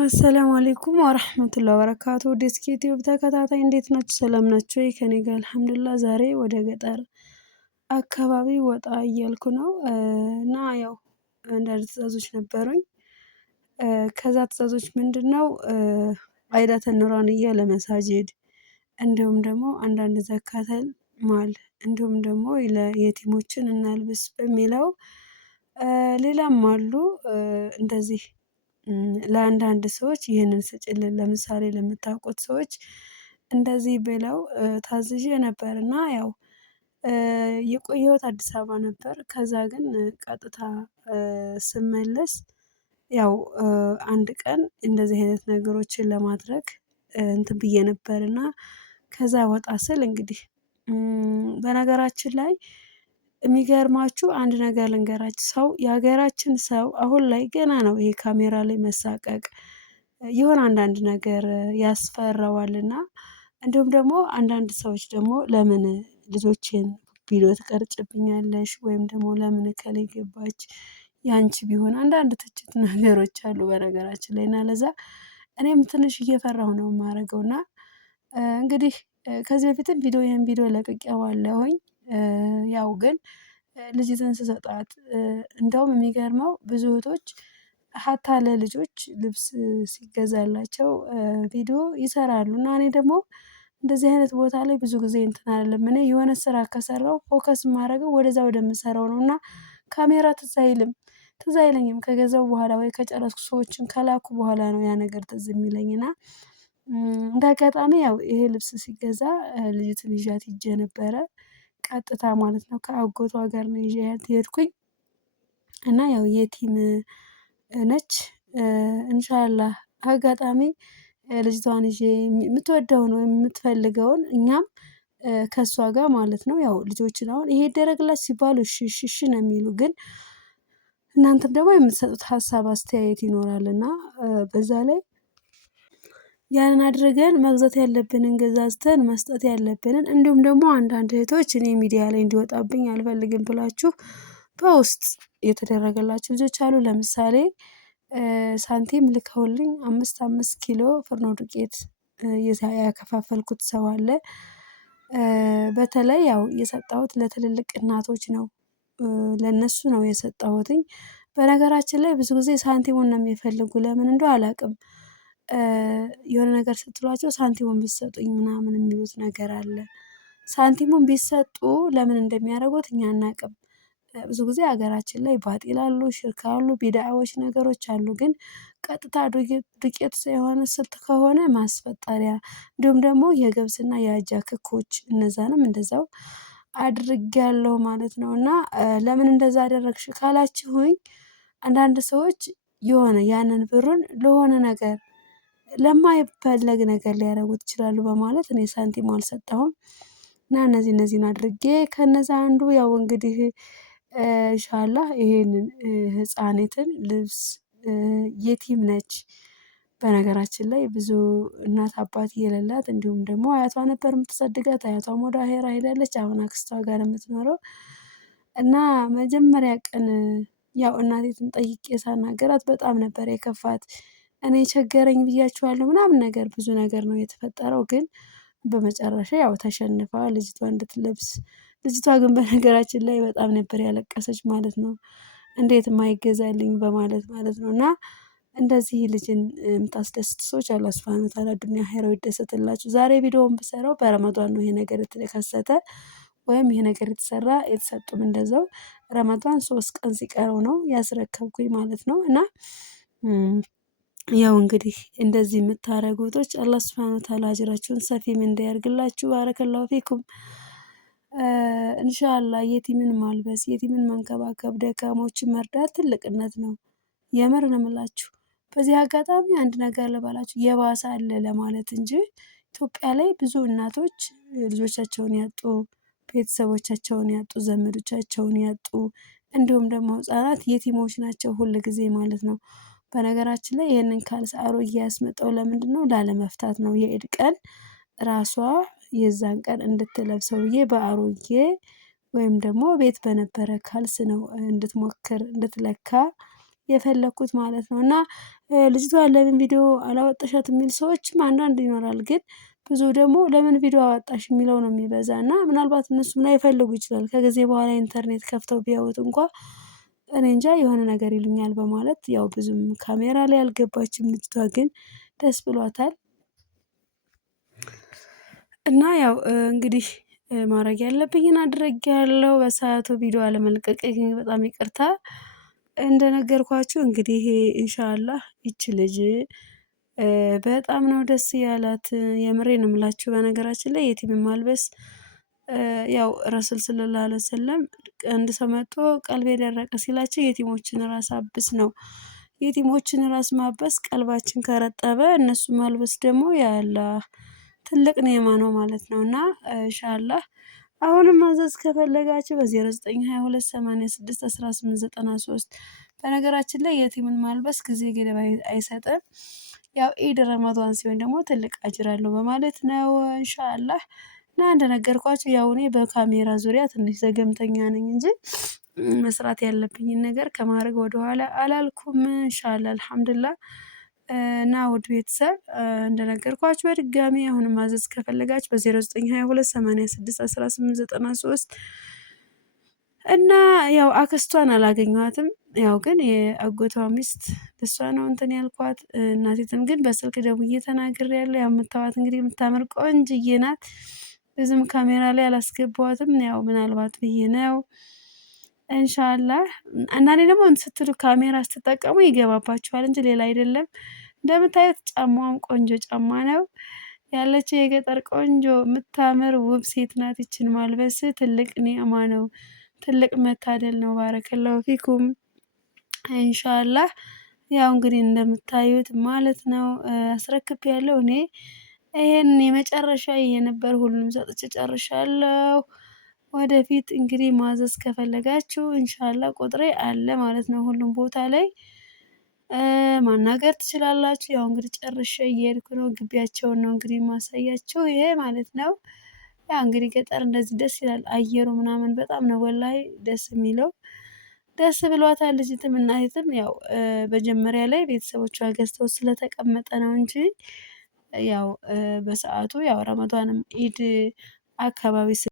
አሰላሙ አለይኩም ወራህመቱላሂ ወበረካቱ ዲስክ ዩቲዩብ ተከታታይ እንዴት ናችሁ? ሰላም ናችሁ ወይ? ከኔ ጋር አልሐምዱሊላህ። ዛሬ ወደ ገጠር አካባቢ ወጣ እያልኩ ነው እና ያው አንዳንድ ትዕዛዞች ነበሩኝ። ከዛ ትዕዛዞች ምንድነው? አይዳተን ኑራንያ ለመሳጅድ እንዲሁም ደግሞ አንዳንድ ዘካተል ማል እንዲሁም ደግሞ ለየቲሞችን እናልብስ በሚለው ሌላም አሉ እንደዚህ ለአንዳንድ ሰዎች ይህንን ስጭልን ለምሳሌ ለምታውቁት ሰዎች እንደዚህ ብለው ታዝዤ ነበርና ያው የቆየሁት አዲስ አበባ ነበር። ከዛ ግን ቀጥታ ስመለስ ያው አንድ ቀን እንደዚህ አይነት ነገሮችን ለማድረግ እንትን ብዬ ነበርና ከዛ ወጣ ስል እንግዲህ በነገራችን ላይ የሚገርማችሁ አንድ ነገር ልንገራችሁ ሰው የሀገራችን ሰው አሁን ላይ ገና ነው ይሄ ካሜራ ላይ መሳቀቅ የሆነ አንዳንድ ነገር ያስፈራዋልና እንዲሁም ደግሞ አንዳንድ ሰዎች ደግሞ ለምን ልጆቼን ቪዲዮ ትቀርጭብኛለሽ ወይም ደግሞ ለምን እከሌ ገባች ያንቺ ቢሆን አንዳንድ ትችት ነገሮች አሉ በነገራችን ላይ እና ለዛ እኔም ትንሽ እየፈራሁ ነው የማደርገው እና እንግዲህ ከዚህ በፊትም ይሄን ቪዲዮ ለቅቄዋለሁኝ። ያው ግን ልጅትን ስሰጣት እንደውም የሚገርመው ብዙ እህቶች ሀታ ለልጆች ልብስ ሲገዛላቸው ቪዲዮ ይሰራሉ እና እኔ ደግሞ እንደዚህ አይነት ቦታ ላይ ብዙ ጊዜ እንትን አይደለም እኔ የሆነ ስራ ከሰራሁ ፎከስ የማደርገው ወደዛ ወደምሰራው ነው እና ካሜራ ትዝ አይለኝም ከገዛው በኋላ ወይ ከጨረስኩ ሰዎችን ከላኩ በኋላ ነው ያ ነገር ትዝ የሚለኝ እና እንደ አጋጣሚ ያው ይሄ ልብስ ሲገዛ ልጅቱን ይዣት ሄጄ ነበረ ቀጥታ ማለት ነው ከአጎቷ ጋር ነው ይዣት የሄድኩኝ እና ያው የቲም ነች ኢንሻአላህ አጋጣሚ ልጅቷን ይዤ የምትወደውን ወይም የምትፈልገውን እኛም ከእሷ ጋር ማለት ነው ያው ልጆችን አሁን ይሄ ይደረግላት ሲባሉ እሺ እሺ እሺ ነው የሚሉ ግን እናንተም ደግሞ የምትሰጡት ሀሳብ አስተያየት ይኖራልና በዛ ላይ ያንን አድርገን መግዛት ያለብንን ገዛዝተን መስጠት ያለብንን እንዲሁም ደግሞ አንዳንድ እህቶች እኔ ሚዲያ ላይ እንዲወጣብኝ አልፈልግም ብላችሁ በውስጥ የተደረገላችሁ ልጆች አሉ። ለምሳሌ ሳንቲም ልከውልኝ 5 ኪሎ ፍርኖ ዱቄት ያከፋፈልኩት ሰው አለ። በተለይ ያው የሰጠሁት ለትልልቅ እናቶች ነው። ለእነሱ ነው የሰጠሁትኝ። በነገራችን ላይ ብዙ ጊዜ ሳንቲሙን ነው የሚፈልጉ ለምን እንደው አላውቅም። የሆነ ነገር ስትሏቸው ሳንቲሙን ብትሰጡኝ ምናምን የሚሉት ነገር አለ። ሳንቲሙን ቢሰጡ ለምን እንደሚያደርጉት እኛ አናውቅም። ብዙ ጊዜ ሀገራችን ላይ ባጢል አሉ ሽርክ አሉ ቢድዓዎች ነገሮች አሉ ግን ቀጥታ ዱቄት ሳይሆን ስልት ከሆነ ማስፈጠሪያ እንዲሁም ደግሞ የገብስና የአጃ ክኮች እነዛንም እንደዛው አድርጌያለሁ ማለት ነው። እና ለምን እንደዛ አደረግሽ ካላችሁኝ አንዳንድ ሰዎች የሆነ ያንን ብሩን ለሆነ ነገር ለማይፈለግ ነገር ሊያደርጉት ይችላሉ በማለት እኔ ሳንቲም አልሰጠሁም። እና እነዚህን አድርጌ ከነዛ አንዱ ያው እንግዲህ ኢንሻአላህ ይሄንን ህፃኔትን ልብስ የቲም ነች። በነገራችን ላይ ብዙ እናት አባት የሌላት እንዲሁም ደግሞ አያቷ ነበር የምትሰድጋት አያቷም ወደ አሄራ ሄዳለች አሁን አክስቷ ጋር የምትኖረው እና መጀመሪያ ቀን ያው እናቴን ጠይቄ ሳናገራት በጣም ነበር የከፋት። እኔ ቸገረኝ ብያችኋለሁ ምናምን ነገር ብዙ ነገር ነው የተፈጠረው ግን በመጨረሻ ያው ተሸንፋ ልጅቷ እንድትለብስ ልጅቷ ግን በነገራችን ላይ በጣም ነበር ያለቀሰች ማለት ነው። እንዴት የማይገዛልኝ በማለት ማለት ነው እና እንደዚህ ልጅን የምታስደስት ሰዎች አላህ ሱብሃነሁ ወተዓላ ዱንያ አኺራው ይደሰትላችሁ። ዛሬ ቪዲዮውን ብሰራው በረመዷን ነው ይሄ ነገር የተከሰተ ወይም ይሄ ነገር የተሰራ የተሰጡም እንደዛው ረመዷን 3 ቀን ሲቀረው ነው ያስረከብኩኝ ማለት ነው። እና ያው እንግዲህ እንደዚህ የምታደርጉ እህቶች አላህ ሱብሃነሁ ወተዓላ አጅራችሁን ሰፊ ምንዳ ያድርግላችሁ። ባረከላሁ ፊኩም። ኢንሻአላህ የቲምን ማልበስ የቲምን መንከባከብ ደካሞችን መርዳት ትልቅነት ነው። የምር ነው የምላችሁ። በዚህ አጋጣሚ አንድ ነገር ልበላችሁ የባሰ አለ ለማለት እንጂ ኢትዮጵያ ላይ ብዙ እናቶች ልጆቻቸውን ያጡ ቤተሰቦቻቸውን ያጡ ዘመዶቻቸውን ያጡ እንዲሁም ደግሞ ህፃናት የቲሞች ናቸው ሁል ጊዜ ማለት ነው። በነገራችን ላይ ይሄንን ካልስ አሮጌ ያስመጣው ለምንድነው? ላለመፍታት ነው። የኢድ ቀን ራሷ የዛን ቀን እንድትለብሰው ብዬ በአሮጌ ወይም ደግሞ ቤት በነበረ ካልስ ነው እንድትሞክር እንድትለካ የፈለኩት ማለት ነው። እና ልጅቷን ለምን ቪዲዮ አላወጣሻት የሚል ሰዎችም አንዳንድ ይኖራል። ግን ብዙ ደግሞ ለምን ቪዲዮ አወጣሽ የሚለው ነው የሚበዛ እና ምናልባት እነሱም ላይፈልጉ ይችላል። ከጊዜ በኋላ ኢንተርኔት ከፍተው ቢያዩት እንኳን እኔ እንጃ የሆነ ነገር ይሉኛል በማለት ያው ብዙም ካሜራ ላይ አልገባችም ልጅቷ ግን ደስ ብሏታል። እና ያው እንግዲህ ማድረግ ያለብኝን አድርጌያለሁ። በሰአቱ ቪዲዮ አለመልቀቄ በጣም ይቅርታ። እንደነገርኳችሁ እንግዲህ ኢንሻአላህ ይቺ ልጅ በጣም ነው ደስ ያላት። የምሬን ነው የምላችሁ። በነገራችን ላይ የቲምን ማልበስ ያው ረሱል ሰለላሁ ዐለይሂ ወሰለም አንድ ሰው መጥቶ ቀልቤ ደረቀ ሲላቸው የቲሞችን ራስ አብስ ነው። የቲሞችን ራስ ማበስ ቀልባችን ከረጠበ እነሱን ማልበስ ደግሞ የአላህ ትልቅ ኔማ ነው ማለት ነው። እና ኢንሻአላህ አሁንም ማዘዝ ከፈለጋችሁ በ0922861893 በነገራችን ላይ የቲምን ማልበስ ጊዜ ገደብ አይሰጥም። ያው ኢድ ረመዷን ሲሆን ደግሞ ትልቅ አጅር አለው በማለት ነው ኢንሻአላህ። እና እንደነገርኳችሁ ያው እኔ በካሜራ ዙሪያ ትንሽ ዘገምተኛ ነኝ እንጂ መስራት ያለብኝን ነገር ከማድረግ ወደኋላ አላልኩም። ኢንሻአላህ አልሐምዱሊላህ። እና ውድ ቤተሰብ እንደነገርኳችሁ በድጋሚ አሁንም ማዘዝ ከፈለጋችሁ በ0922861893 እና ያው አክስቷን አላገኘኋትም። ያው ግን የአጎቷ ሚስት እሷ ነው እንትን ያልኳት። እናቴትም ግን በስልክ ደውዬ ተናግሬያለሁ። ያው የምታዩት እንግዲህ የምታምር ቆንጅዬ ናት። ብዙም ካሜራ ላይ አላስገባኋትም ያው ምናልባት ብዬ ነው። ኢንሻአላህ አንዳንዴ ደግሞ ስትሉ ካሜራ ስትጠቀሙ ይገባባችኋል እንጂ ሌላ አይደለም። እንደምታዩት ጫማዋም ቆንጆ ጫማ ነው። ያለችው የገጠር ቆንጆ የምታምር ውብ ሴት ናት። ይችን ማልበስ ትልቅ ኒዕማ ነው። ትልቅ መታደል ነው። ባረከላሁ ፊኩም። ኢንሻአላህ ያው እንግዲህ እንደምታዩት ማለት ነው አስረክቤያለሁ። እኔ ይሄን የመጨረሻ የነበር ሁሉንም ሰጥቼ ጨርሻለሁ። ወደፊት እንግዲህ ማዘዝ ከፈለጋችሁ ኢንሻአላህ ቁጥሬ አለ ማለት ነው ሁሉም ቦታ ላይ ማናገር ትችላላችሁ። ያው እንግዲህ ጨርሼ እየሄድኩ ነው። ግቢያቸውን ነው እንግዲህ የማሳያቸው ይሄ ማለት ነው። ያው እንግዲህ ገጠር እንደዚህ ደስ ይላል አየሩ ምናምን በጣም ነው ወላሂ ደስ የሚለው። ደስ ብሏታል ልጅትም እናቴትም ያው መጀመሪያ ላይ ቤተሰቦቿ ገዝተው ስለተቀመጠ ነው እንጂ ያው በሰአቱ ያው ረመዷንም ኢድ አካባቢ